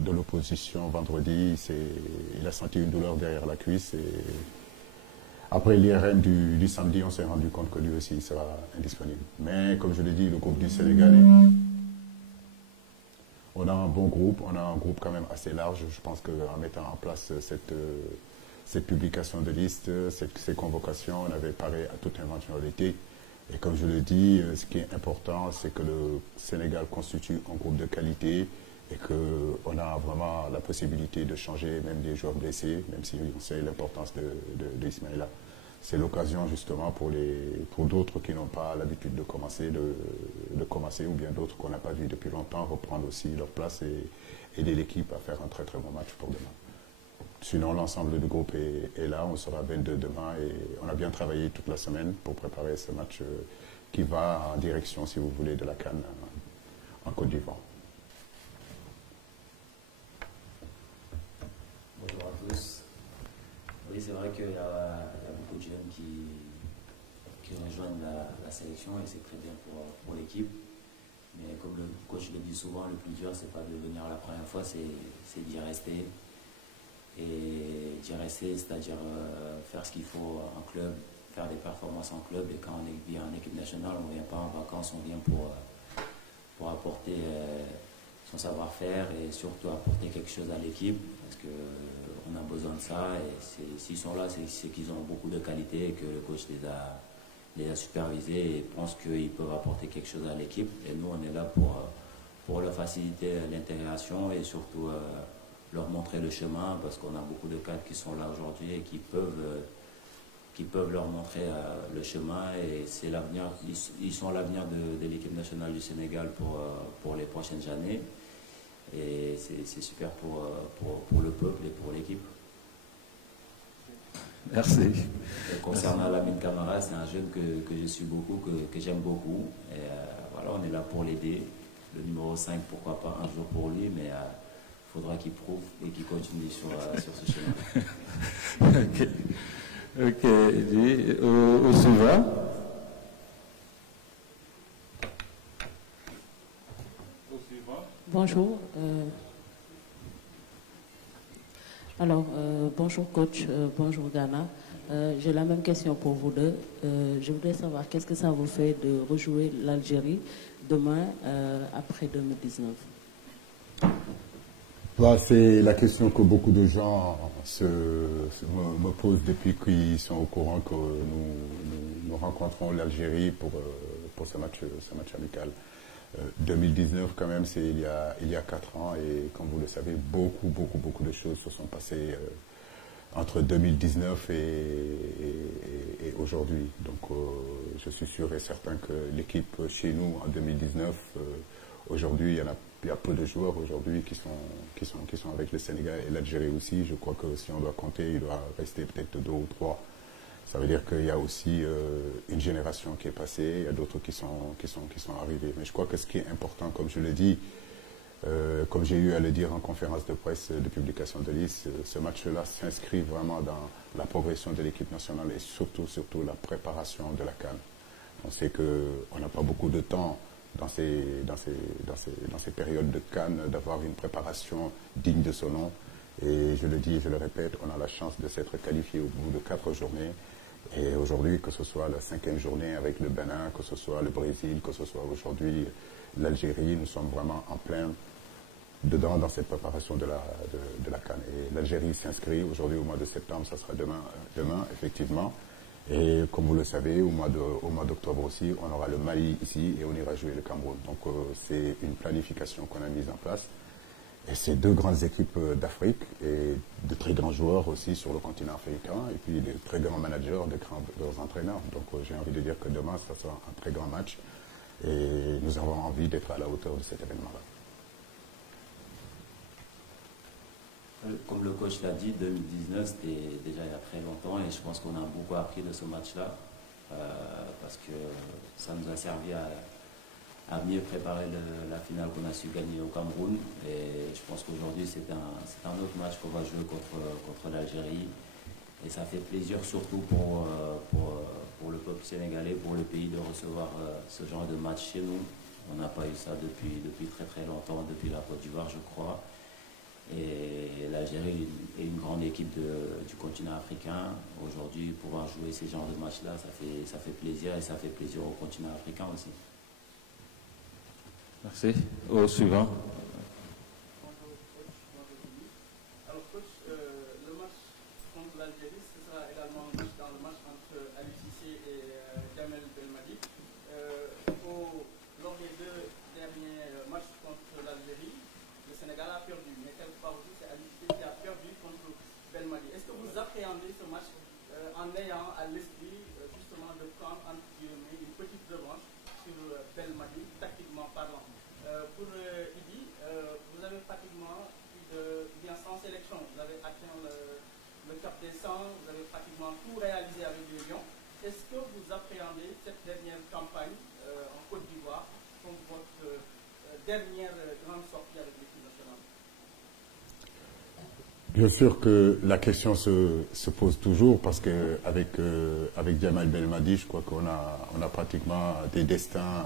de l'opposition vendredi. Il a senti une douleur derrière la cuisse. Et après l'IRM du samedi, on s'est rendu compte que lui aussi sera indisponible. Mais comme je l'ai dit, le groupe du Sénégalais, on a un bon groupe, on a un groupe quand même assez large. Je pense qu'en mettant en place cette publication de liste, ces convocations, on avait paré à toute éventualité. Et comme je le dis, ce qui est important, c'est que le Sénégal constitue un groupe de qualité et qu'on a vraiment la possibilité de changer même des joueurs blessés, même si on sait l'importance de Ismaïla. C'est l'occasion justement pour d'autres qui n'ont pas l'habitude de commencer ou bien d'autres qu'on n'a pas vu depuis longtemps reprendre aussi leur place et aider l'équipe à faire un très très bon match pour demain. Sinon, l'ensemble du groupe est là, on sera 22 demain et on a bien travaillé toute la semaine pour préparer ce match qui va en direction, si vous voulez, de la CAN en Côte d'Ivoire. Bonjour à tous. Oui, c'est vrai qu'il y a beaucoup de jeunes qui rejoignent la sélection et c'est très bien pour l'équipe. Mais comme le coach le dit souvent, le plus dur, c'est pas de venir la première fois, c'est d'y rester. Et d'y rester, c'est-à-dire faire ce qu'il faut en club, faire des performances en club. Et quand on vient en équipe nationale, on ne vient pas en vacances, on vient pour apporter son savoir-faire et surtout apporter quelque chose à l'équipe. Parce qu'on a besoin de ça. Et s'ils sont là, c'est qu'ils ont beaucoup de qualité et que le coach les a supervisés et pense qu'ils peuvent apporter quelque chose à l'équipe. Et nous, on est là pour leur faciliter l'intégration et surtout leur montrer le chemin, parce qu'on a beaucoup de cadres qui sont là aujourd'hui et qui peuvent leur montrer le chemin, et c'est l'avenir. Ils sont l'avenir de l'équipe nationale du Sénégal pour les prochaines années, et c'est super pour le peuple et pour l'équipe. Merci. Et concernant Lamine Camara, c'est un jeune que je suis beaucoup, que j'aime beaucoup, et voilà, on est là pour l'aider. Le numéro 5, pourquoi pas un jour pour lui, mais il faudra qu'il prouve et qu'il continue sur ce chemin. Ok, au suivant. Bonjour. Bonjour coach, bonjour Ghana. J'ai la même question pour vous deux. Je voudrais savoir qu'est-ce que ça vous fait de rejouer l'Algérie demain après 2019? C'est la question que beaucoup de gens me posent depuis qu'ils sont au courant que nous rencontrons l'Algérie pour ce match amical. 2019 quand même, c'est il y a 4 ans, et comme vous le savez, beaucoup de choses se sont passées entre 2019 et aujourd'hui. Donc je suis sûr et certain que l'équipe chez nous en 2019, aujourd'hui il y a peu de joueurs aujourd'hui qui sont avec le Sénégal et l'Algérie aussi. Je crois que si on doit compter, il doit rester peut-être 2 ou 3. Ça veut dire qu'il y a aussi une génération qui est passée, il y a d'autres qui sont arrivés. Mais je crois que ce qui est important, comme je le dis, comme j'ai eu à le dire en conférence de presse de publication de liste, ce match-là s'inscrit vraiment dans la progression de l'équipe nationale et surtout la préparation de la CAN. On sait qu'on n'a pas beaucoup de temps dans ces périodes de CAN d'avoir une préparation digne de son nom. Et je le dis et je le répète, on a la chance de s'être qualifié au bout de 4 journées. Et aujourd'hui, que ce soit la 5e journée avec le Bénin, que ce soit le Brésil, que ce soit aujourd'hui l'Algérie, nous sommes vraiment en plein dedans dans cette préparation de la CAN. Et l'Algérie s'inscrit aujourd'hui au mois de septembre, ça sera demain effectivement. Et comme vous le savez, au mois d'octobre aussi, on aura le Mali ici et on ira jouer le Cameroun. Donc c'est une planification qu'on a mise en place. Et c'est 2 grandes équipes d'Afrique et de très grands joueurs aussi sur le continent africain, et puis de très grands managers, de grands entraîneurs. Donc j'ai envie de dire que demain, ça sera un très grand match et nous avons envie d'être à la hauteur de cet événement-là. Comme le coach l'a dit, 2019, c'était déjà il y a très longtemps, et je pense qu'on a beaucoup appris de ce match-là, parce que ça nous a servi à mieux préparer la finale qu'on a su gagner au Cameroun. Et je pense qu'aujourd'hui, c'est un autre match qu'on va jouer contre l'Algérie. Et ça fait plaisir surtout pour le peuple sénégalais, pour le pays, de recevoir ce genre de match chez nous. On n'a pas eu ça depuis très longtemps, depuis la Côte d'Ivoire, je crois. Et l'Algérie est une grande équipe du continent africain. Aujourd'hui, pouvoir jouer ces genres de matchs-là, ça fait plaisir et ça fait plaisir au continent africain aussi. Merci. Au suivant. Alors coach, le match contre l'Algérie, ce sera également un match dans le match entre Aliou Cissé et Jamel Belmadi. Lors des 2 derniers matchs contre l'Algérie, le Sénégal a perdu, mais quelque part aussi c'est Aliou Cissé qui a perdu contre Belmadi. Est-ce que vous appréhendez ce match en ayant à l'esprit justement de prendre entre guillemets une petite revanche sur Belmadi, tactiquement parlant? Pour Idi, vous avez pratiquement bien 100 sélections, vous avez atteint le cap des 100, vous avez pratiquement tout réalisé avec les Lions. Est-ce que vous appréhendez cette dernière campagne en Côte d'Ivoire comme votre dernière grande sortie avec l'équipe nationale? Bien sûr que la question se pose toujours parce qu'avec avec Jamel Belmadi, je crois qu'on a pratiquement des destins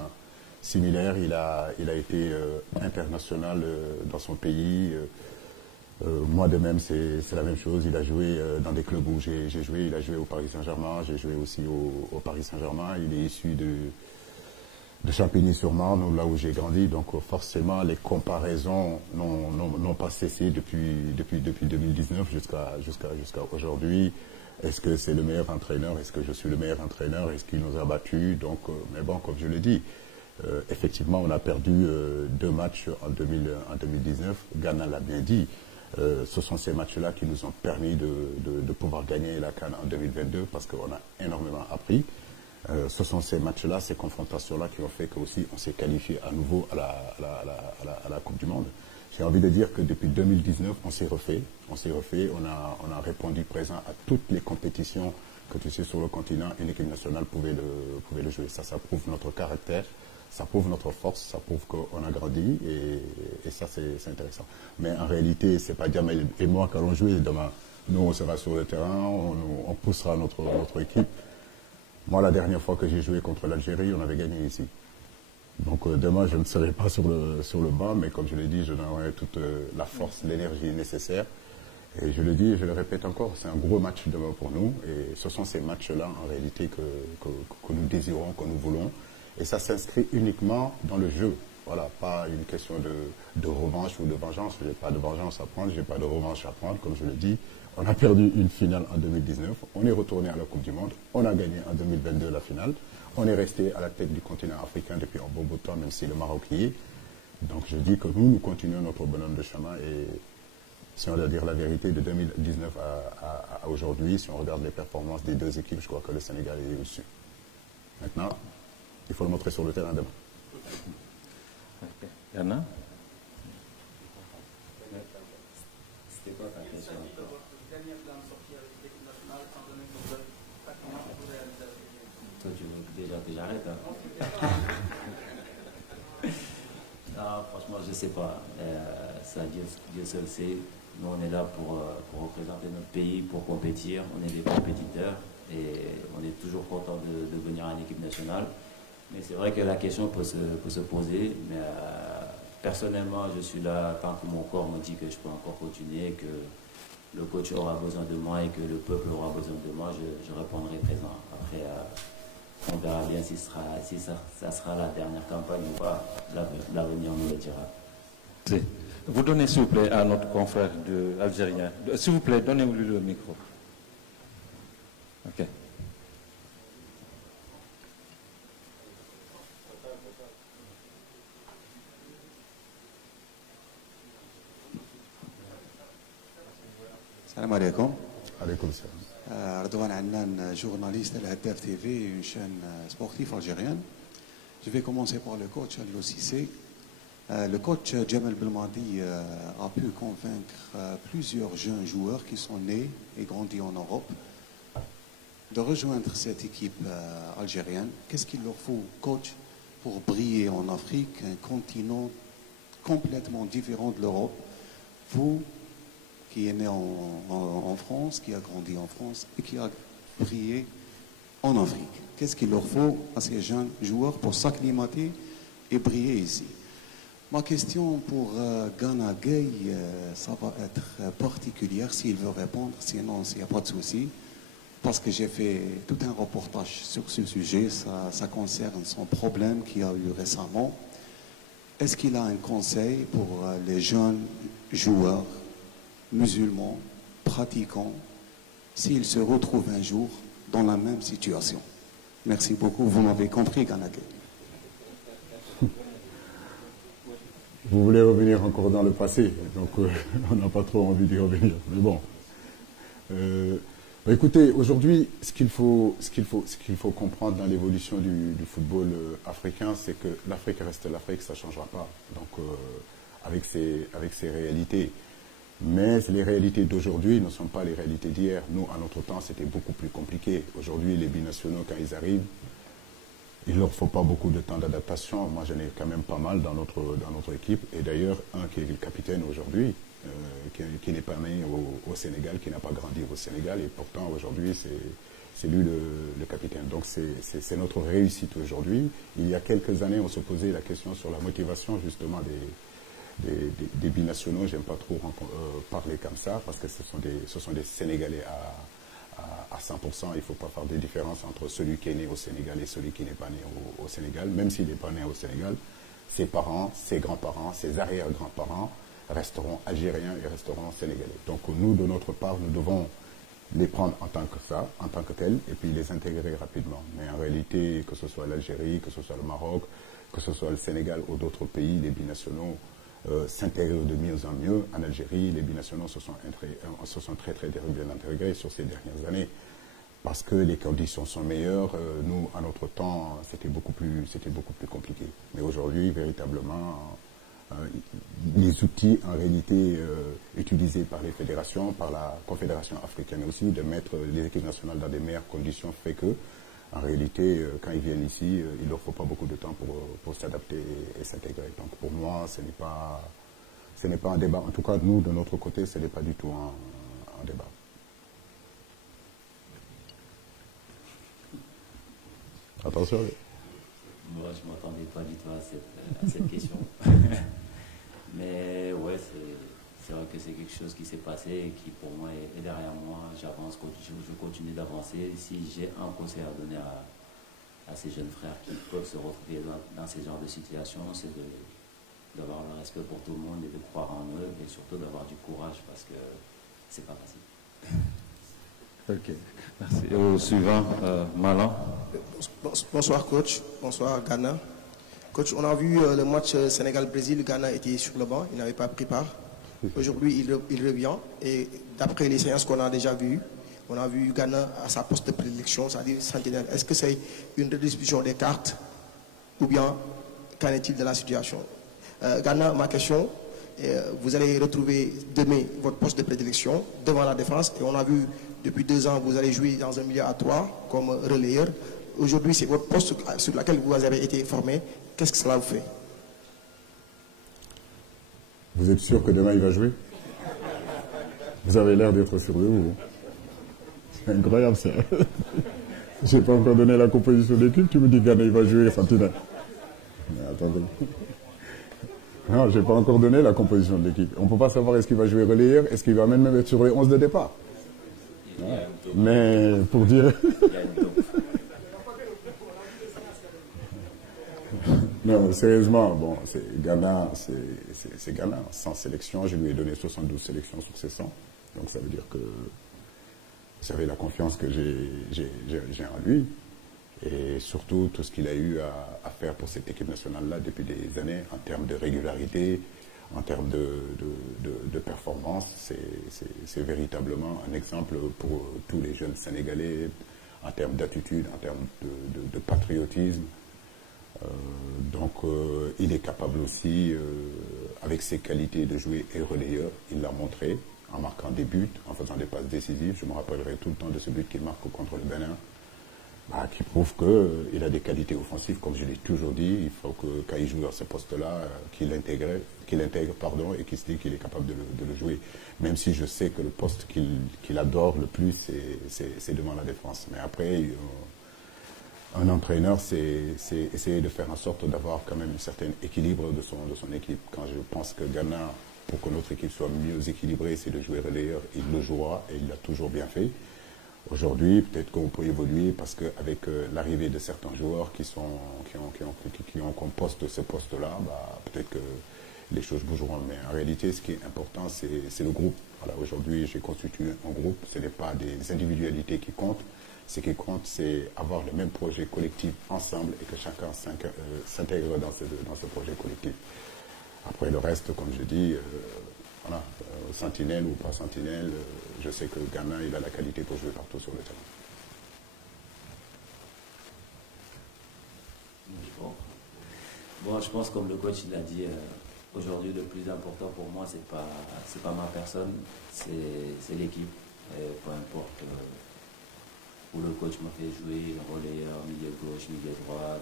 similaire. Il a été international dans son pays. Moi de même, c'est la même chose. Il a joué dans des clubs où j'ai joué. Il a joué au Paris Saint-Germain. J'ai joué aussi au Paris Saint-Germain. Il est issu de Champigny-sur-Marne, là où j'ai grandi. Donc forcément, les comparaisons n'ont pas cessé depuis 2019 jusqu'à aujourd'hui. Est-ce que c'est le meilleur entraîneur? Est-ce que je suis le meilleur entraîneur? Est-ce qu'il nous a battus? Donc, mais bon, comme je l'ai dit, effectivement, on a perdu 2 matchs en 2019. Ghana l'a bien dit. Ce sont ces matchs-là qui nous ont permis de pouvoir gagner la CAN en 2022 parce qu'on a énormément appris. Ce sont ces matchs-là, ces confrontations-là qui ont fait qu'aussi on s'est qualifié à nouveau à la Coupe du Monde. J'ai envie de dire que depuis 2019, on s'est refait, on a répondu présent à toutes les compétitions que tu sais sur le continent, une équipe nationale pouvait le jouer. Ça prouve notre caractère, ça prouve notre force, ça prouve qu'on a grandi et ça c'est intéressant. Mais en réalité, c'est pas Jamel et moi qui allons jouer demain. Nous, on sera sur le terrain, on poussera notre équipe. Moi, la dernière fois que j'ai joué contre l'Algérie, on avait gagné ici. Donc demain, je ne serai pas sur le banc, mais comme je l'ai dit, je donnerai toute la force, l'énergie nécessaire. Et je le dis et je le répète encore, c'est un gros match demain pour nous. Et ce sont ces matchs-là, en réalité, que nous désirons, que nous voulons. Et ça s'inscrit uniquement dans le jeu. Voilà, pas une question de revanche ou de vengeance. Je n'ai pas de vengeance à prendre, je n'ai pas de revanche à prendre, comme je le dis. On a perdu une finale en 2019, on est retourné à la Coupe du Monde, on a gagné en 2022 la finale, on est resté à la tête du continent africain depuis un bon bout de temps, même si le Maroc y est. Donc je dis que nous continuons notre bonhomme de chemin et si on doit dire la vérité, de 2019 à aujourd'hui, si on regarde les performances des 2 équipes, je crois que le Sénégal est au-dessus. Maintenant, il faut le montrer sur le terrain demain. Okay. Yana? C'était quoi ta question? Toi, tu veux déjà que j'arrête, hein? Non, franchement, je ne sais pas. Ça, Dieu seul sait. Nous, on est là pour représenter notre pays, pour compétir. On est des compétiteurs et on est toujours content de venir à une équipe nationale. Mais c'est vrai que la question peut se poser. Mais personnellement, je suis là tant que mon corps me dit que je peux encore continuer, que le coach aura besoin de moi et que le peuple aura besoin de moi. Je répondrai présent. Après, on verra bien si ça sera la dernière campagne ou pas. L'avenir nous le dira. Vous donnez s'il vous plaît à notre confrère algérien. S'il vous plaît, donnez-lui le micro. Ok. السلام عليكم. عليكم السلام. رضوان عنان, journaliste à la HDF TV, une chaîne sportive algérienne. Je vais commencer par le coach Aliou Cissé. Le coach Jamel Belmadi a pu convaincre plusieurs jeunes joueurs qui sont nés et grandis en Europe de rejoindre cette équipe algérienne. Qu'est-ce qu'il leur faut, coach, pour briller en Afrique, un continent complètement différent de l'Europe? Vous, qui est né en France, qui a grandi en France et qui a brillé en Afrique. Qu'est-ce qu'il leur faut à ces jeunes joueurs pour s'acclimater et briller ici? Ma question pour Gana Gueye, ça va être particulière s'il veut répondre, sinon il n'y a pas de souci. Parce que j'ai fait tout un reportage sur ce sujet, ça concerne son problème qu'il a eu récemment. Est-ce qu'il a un conseil pour les jeunes joueurs musulmans, pratiquants, s'ils se retrouvent un jour dans la même situation? Merci beaucoup, vous m'avez compris, Gana Gueye. Vous voulez revenir encore dans le passé, donc on n'a pas trop envie d'y revenir. Mais bon. Écoutez, aujourd'hui, ce qu'il faut comprendre dans l'évolution du football africain, c'est que l'Afrique reste l'Afrique, ça ne changera pas. Donc, avec ses réalités. Mais les réalités d'aujourd'hui ne sont pas les réalités d'hier. Nous, à notre temps, c'était beaucoup plus compliqué. Aujourd'hui, les binationaux, quand ils arrivent, il ne leur faut pas beaucoup de temps d'adaptation. Moi, j'en ai quand même pas mal dans notre équipe. Et d'ailleurs, un qui est le capitaine aujourd'hui, qui n'est pas né au Sénégal, qui n'a pas grandi au Sénégal. Et pourtant, aujourd'hui, c'est lui le capitaine. Donc, c'est notre réussite aujourd'hui. Il y a quelques années, on se posait la question sur la motivation, justement, des binationaux. J'aime pas trop parler comme ça, parce que ce sont des Sénégalais à 100%, il ne faut pas faire de différence entre celui qui est né au Sénégal et celui qui n'est pas né au Sénégal. Même s'il n'est pas né au Sénégal, ses parents, ses grands-parents, ses arrière-grands-parents resteront algériens et resteront sénégalais. Donc nous, de notre part, nous devons les prendre en tant que ça, en tant que tels, et puis les intégrer rapidement. Mais en réalité, que ce soit l'Algérie, que ce soit le Maroc, que ce soit le Sénégal ou d'autres pays, les binationaux s'intègrent de mieux en mieux. En Algérie, les binationaux se sont très bien intégrés sur ces dernières années parce que les conditions sont meilleures. Nous, à notre temps, c'était beaucoup plus compliqué. Mais aujourd'hui, véritablement, les outils en réalité utilisés par les fédérations, par la Confédération africaine aussi, de mettre les équipes nationales dans des meilleures conditions fait que en réalité, quand ils viennent ici, il ne leur faut pas beaucoup de temps pour s'adapter et s'intégrer. Donc pour moi, ce n'est pas un débat. En tout cas, nous, de notre côté, ce n'est pas du tout un débat. Attention. Moi, je ne m'attendais pas du tout à cette question. Mais ouais, c'est vrai que c'est quelque chose qui s'est passé et qui pour moi est derrière moi. J'avance, je continue d'avancer. Si j'ai un conseil à donner à ces jeunes frères qui peuvent se retrouver dans ces genres de situations, c'est d'avoir le respect pour tout le monde et de croire en eux et surtout d'avoir du courage parce que c'est pas facile. Ok, merci. Et au suivant, Malan. Bonsoir coach, bonsoir Gana. Coach, on a vu le match Sénégal-Brésil, Gana était sur le banc, il n'avait pas pris part. Aujourd'hui, il revient et d'après les séances qu'on a déjà vues, on a vu Gana à sa poste de prédilection, c'est-à-dire sentinelle. Est-ce que c'est une redistribution des cartes ou bien qu'en est-il de la situation? Gana, ma question, vous allez retrouver demain votre poste de prédilection devant la défense et on a vu depuis 2 ans, vous allez jouer dans un milieu à 3 comme relayeur. Aujourd'hui, c'est votre poste sur lequel vous avez été formé. Qu'est-ce que cela vous fait? Vous êtes sûr que demain il va jouer? Vous avez l'air d'être sûr de vous. C'est incroyable ça. Je n'ai pas encore donné la composition d'équipe, tu me dis Gana il va jouer sentinelle. Mais attendez. Non, je n'ai pas encore donné la composition de l'équipe. On ne peut pas savoir est-ce qu'il va jouer relayeur, est-ce qu'il va même être sur les 11 de départ. Non. Mais pour dire... Non, sérieusement, bon, Gana, c'est Gana. 100 sélections, je lui ai donné 72 sélections sur ces 100. Donc ça veut dire que vous savez la confiance que j'ai en lui. Et surtout tout ce qu'il a eu à faire pour cette équipe nationale-là depuis des années, en termes de régularité, en termes de performance. C'est véritablement un exemple pour tous les jeunes Sénégalais, en termes d'attitude, en termes de patriotisme. Donc il est capable aussi, avec ses qualités de jouer et relayeur, il l'a montré en marquant des buts, en faisant des passes décisives. Je me rappellerai tout le temps de ce but qu'il marque contre le Bénin, qui prouve qu'il a des qualités offensives, comme je l'ai toujours dit. Il faut que quand il joue à ce poste-là, qu'il intègre, et qu'il se dise qu'il est capable de le jouer. Même si je sais que le poste qu'il adore le plus, c'est devant la défense. Mais après... un entraîneur, c'est essayer de faire en sorte d'avoir quand même un certain équilibre de son équipe. Quand je pense que Ghana, pour que notre équipe soit mieux équilibrée, c'est de jouer relayeur, il le jouera et il l'a toujours bien fait. Aujourd'hui, peut-être qu'on peut évoluer parce qu'avec l'arrivée de certains joueurs qui ont composté ce poste-là, bah, peut-être que les choses bougeront. Mais en réalité, ce qui est important, c'est le groupe. Voilà, aujourd'hui, j'ai constitué un groupe. Ce n'est pas des individualités qui comptent. Ce qui compte, c'est avoir le même projet collectif ensemble et que chacun s'intègre dans ce projet collectif. Après le reste, comme je dis, voilà, sentinelle ou pas sentinelle, je sais que Ghana, il a la qualité pour jouer partout sur le terrain. Bon, je pense, comme le coach l'a dit, aujourd'hui, le plus important pour moi, c'est pas ma personne, c'est l'équipe. Peu importe où le coach m'a fait jouer, relayeur, milieu gauche, milieu droit,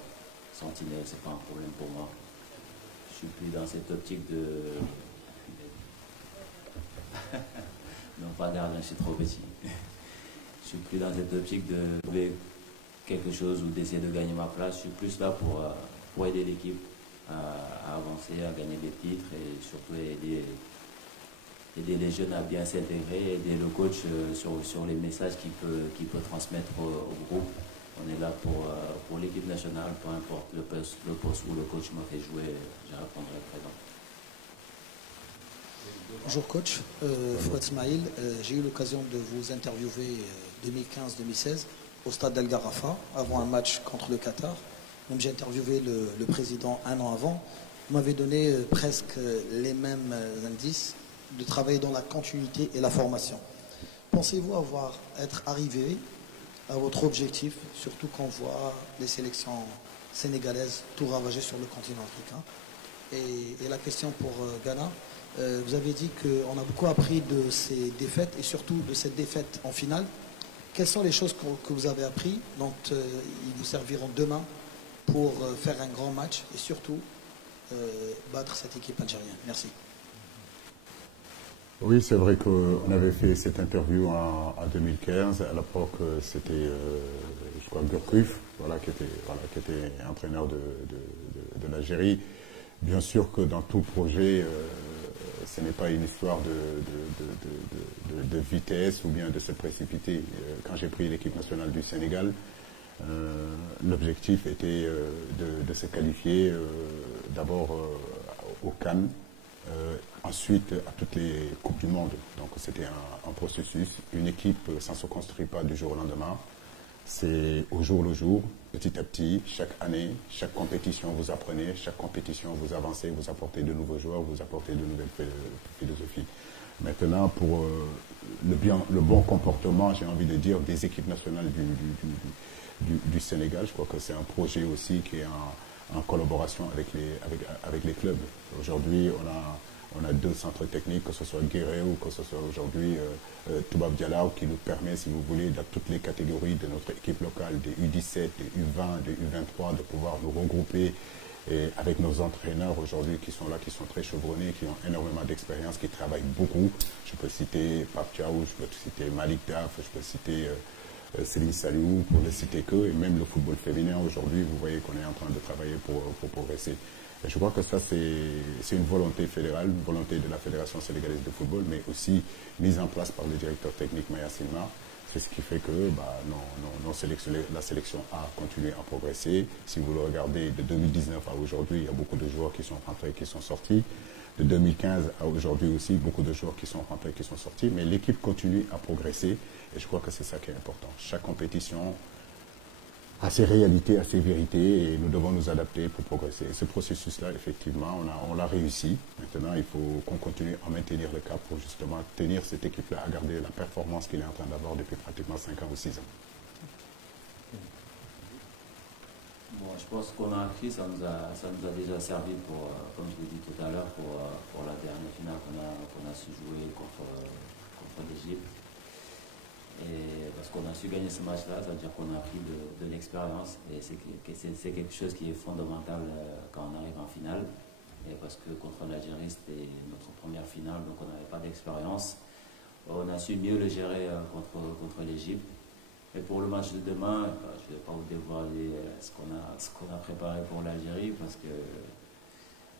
sentinelle, c'est pas un problème pour moi. Je suis plus dans cette optique de... non, pas gardien, je suis trop petit. Je suis plus dans cette optique de trouver quelque chose ou d'essayer de gagner ma place. Je suis plus là pour aider l'équipe à avancer, à gagner des titres et surtout aider les jeunes à bien s'intégrer, aider le coach sur les messages qu'il peut transmettre au groupe. On est là pour l'équipe nationale, peu importe le poste où le coach m'a fait jouer, je répondrai présent. Bonjour coach, Fouad Smaïl, j'ai eu l'occasion de vous interviewer 2015-2016 au stade d'El Gharafa, avant un match contre le Qatar. Même j'ai interviewé le président un an avant. Vous m'avez donné presque les mêmes indices de travailler dans la continuité et la formation. Pensez-vous être arrivé à votre objectif, surtout quand on voit les sélections sénégalaises tout ravager sur le continent africain? Et la question pour Ghana, vous avez dit qu'on a beaucoup appris de ces défaites et surtout de cette défaite en finale. Quelles sont les choses que vous avez appris dont ils vous serviront demain pour faire un grand match et surtout battre cette équipe algérienne? Merci. Oui, c'est vrai qu'on avait fait cette interview en 2015. À l'époque, c'était, je crois, Gourcuff, voilà, qui était entraîneur de l'Algérie. Bien sûr que dans tout projet, ce n'est pas une histoire de vitesse ou bien de se précipiter. Quand j'ai pris l'équipe nationale du Sénégal, l'objectif était de se qualifier d'abord au CAN, ensuite à toutes les Coupes du Monde. Donc c'était un processus. Une équipe, ça ne se construit pas du jour au lendemain. C'est au jour le jour, petit à petit, chaque année, chaque compétition vous apprenez, chaque compétition vous avancez, vous apportez de nouveaux joueurs, vous apportez de nouvelles philosophies. Maintenant, pour le bon comportement, j'ai envie de dire, des équipes nationales du Sénégal, je crois que c'est un projet aussi qui est en collaboration avec les clubs. Aujourd'hui, on a deux centres techniques, que ce soit Guéré ou que ce soit aujourd'hui Toubab Dialaw, qui nous permet, si vous voulez, dans toutes les catégories de notre équipe locale, des U17, des U20, des U23, de pouvoir nous regrouper et avec nos entraîneurs aujourd'hui qui sont là, qui sont très chevronnés, qui ont énormément d'expérience, qui travaillent beaucoup. Je peux citer Pape Thiaou, je peux citer Malik Daf, je peux citer Céline Saliou, pour ne citer que, et même le football féminin aujourd'hui, vous voyez qu'on est en train de travailler pour progresser. Et je crois que ça, c'est une volonté fédérale, une volonté de la Fédération sénégalaise de football, mais aussi mise en place par le directeur technique Maya Silma. C'est ce qui fait que la sélection a continué à progresser. Si vous le regardez de 2019 à aujourd'hui, il y a beaucoup de joueurs qui sont rentrés, qui sont sortis. De 2015 à aujourd'hui aussi, beaucoup de joueurs qui sont rentrés, qui sont sortis. Mais l'équipe continue à progresser et je crois que c'est ça qui est important. Chaque compétition a ses réalités, a ses vérités et nous devons nous adapter pour progresser. Ce processus-là, effectivement, on l'a réussi. Maintenant, il faut qu'on continue à maintenir le cap pour justement tenir cette équipe-là à garder la performance qu'il est en train d'avoir depuis pratiquement 5 ans ou 6 ans. Bon, je pense qu'on a appris, ça nous a déjà servi pour, comme je l'ai dit tout à l'heure, pour la dernière finale qu'on a su jouer contre l'Égypte. Et parce qu'on a su gagner ce match-là, ça veut dire qu'on a appris de l'expérience. Et c'est quelque chose qui est fondamental quand on arrive en finale. Et parce que contre l'Algérie, c'était notre première finale, donc on n'avait pas d'expérience. On a su mieux le gérer contre l'Égypte. Et pour le match de demain, je ne vais pas vous dévoiler ce qu'on a préparé pour l'Algérie, parce que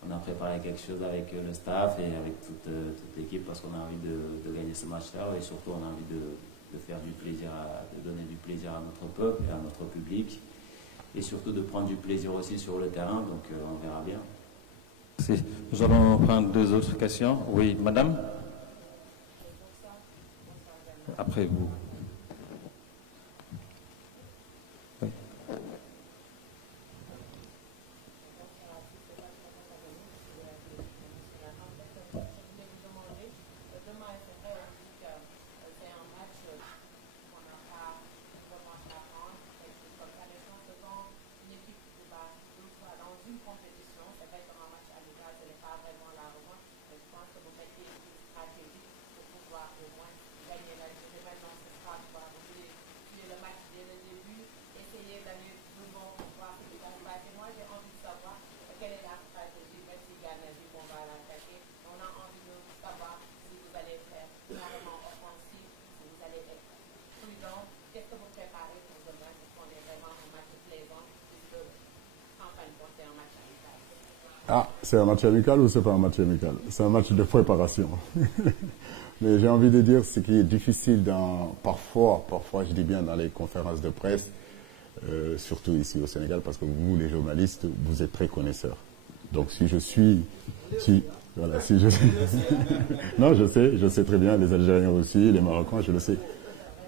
on a préparé quelque chose avec le staff et avec toute l'équipe, parce qu'on a envie de gagner ce match-là, et surtout on a envie de faire du plaisir, de donner du plaisir à notre peuple et à notre public, et surtout de prendre du plaisir aussi sur le terrain, donc on verra bien. Merci. Nous allons prendre deux autres questions. Oui, madame. Après vous. Oui. Ah, c'est un match amical ou c'est pas un match amical? C'est un match de préparation. Mais j'ai envie de dire, ce qui est difficile parfois, je dis bien dans les conférences de presse, surtout ici au Sénégal, parce que vous, les journalistes, vous êtes très connaisseurs. Donc si je suis... Non, je sais très bien, les Algériens aussi, les Marocains, je le sais.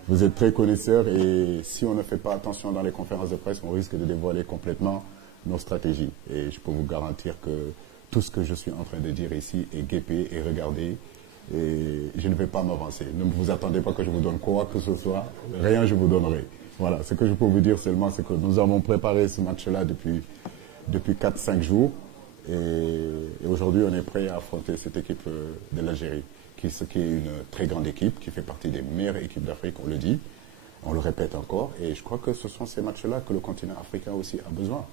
Vous êtes très connaisseurs et si on ne fait pas attention dans les conférences de presse, on risque de dévoiler complètement nos stratégies. Et je peux vous garantir que tout ce que je suis en train de dire ici est guépé et regardé. Et je ne vais pas m'avancer. Ne vous attendez pas que je vous donne quoi que ce soit. Rien je vous donnerai. Voilà, ce que je peux vous dire seulement, c'est que nous avons préparé ce match-là depuis 4-5 jours. Et aujourd'hui, on est prêt à affronter cette équipe de l'Algérie, qui est une très grande équipe, qui fait partie des meilleures équipes d'Afrique, on le dit. On le répète encore. Et je crois que ce sont ces matchs-là que le continent africain aussi a besoin.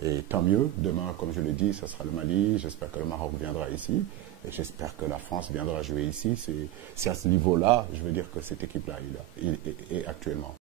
Et tant mieux, demain, comme je l'ai dit, ce sera le Mali, j'espère que le Maroc viendra ici, et j'espère que la France viendra jouer ici. C'est à ce niveau-là, je veux dire que cette équipe-là est actuellement.